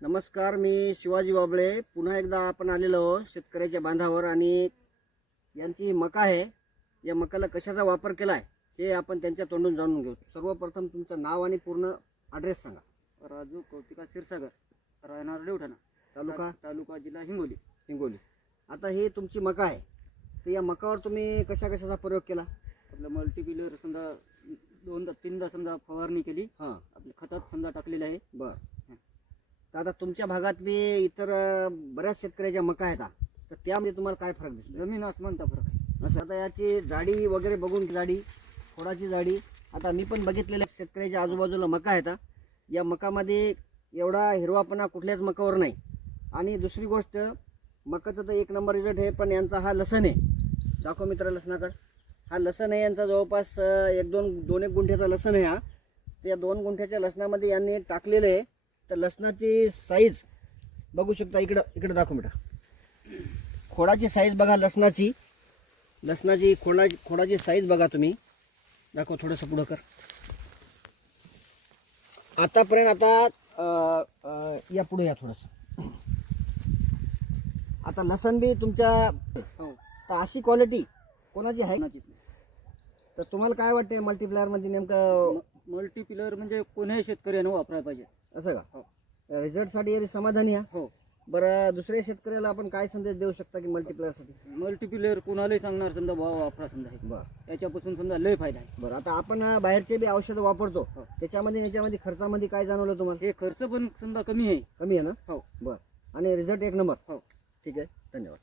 नमस्कार, मी शिवाजी बाबळे. पुन्हा एकदा आपण आलेलो शेतकऱ्याच्या बांधावर आणि यांची मका आहे. या मकाला कशाचा वापर केला आहे हे आपण त्यांच्या तोंडून जाणून घेऊ. सर्वप्रथम तुमचं नाव आणि पूर्ण ॲड्रेस सांगा. राजू कौतिका क्षीरसागर, राहणार देवठाणा, तालुका जिल्हा हिंगोली. आता ही तुमची मका आहे, तर या मकावर तुम्ही कशाचा प्रयोग केला? आपलं मल्टीपिलर समजा दोनदा तीनदा समजा फवारणी केली. हां, आपल्या खतात समजा टाकलेलं आहे. बरं. तर आता तुमच्या भागात बी इतर बऱ्याच शेतकऱ्याच्या मका आहेत, तर त्यामध्ये तुम्हाला काय फरक दिसतो? जमीन आसमानचा फरक आहे. असं आता याची जाडी वगैरे बघून, जाडी खोडाची जाडी आता मी पण बघितलेल्या शेतकऱ्याच्या आजूबाजूला मका आहेत. या मकामध्ये एवढा हिरवापणा कुठल्याच मकावर नाही. आणि दुसरी गोष्ट, मकाचा तर एक नंबर रिझल्ट आहे, पण यांचा हा लसण आहे. दाखव मित्र लसणाकडे. हा लसण आहे यांचा, जवळपास दोन एक गुंठ्याचा लसण आहे. हा त्या 2 गुंठ्याच्या लसणामध्ये यांनी टाकलेलं आहे. तर लसणाची साईज बघू शकता. इकडं दाखव बेटा. खोडाची साईज बघा, लसणाची खोडाची साईज बघा तुम्ही. दाखव, थोडंसं पुढं कर. आतापर्यंत या पुढे या थोडंसं. आता लसण बी तुमच्या हो, तर अशी क्वालिटी कोणाची आहे? कोणाचीच नाही. तर तुम्हाला काय वाटते मल्टीप्लायर मध्ये नेमकं मल्टीपिलर म्हणजे कोणीही शेतकऱ्यानं वापरायला पाहिजे. असं का? हो. रिझल्टसाठी समाधानी आहे? हो. बरं, दुसऱ्या शेतकऱ्याला आपण काय संदेश देऊ शकता की मल्टीप्लायरसाठी? मल्टीपिलर कोणालाही सांगणार समजा भाव वापरा समजा हे. बरं याच्यापासून समजा लय फायदा आहे. बरं. आता आपण बाहेरचे बी औषधं वापरतो, हो. याच्यामध्ये खर्चामध्ये काय जाणवलं तुम्हाला? हे खर्च पण समजा कमी आहे. कमी आहे ना? हो. बरं. आणि रिझल्ट एक नंबर. हो. ठीक आहे, धन्यवाद.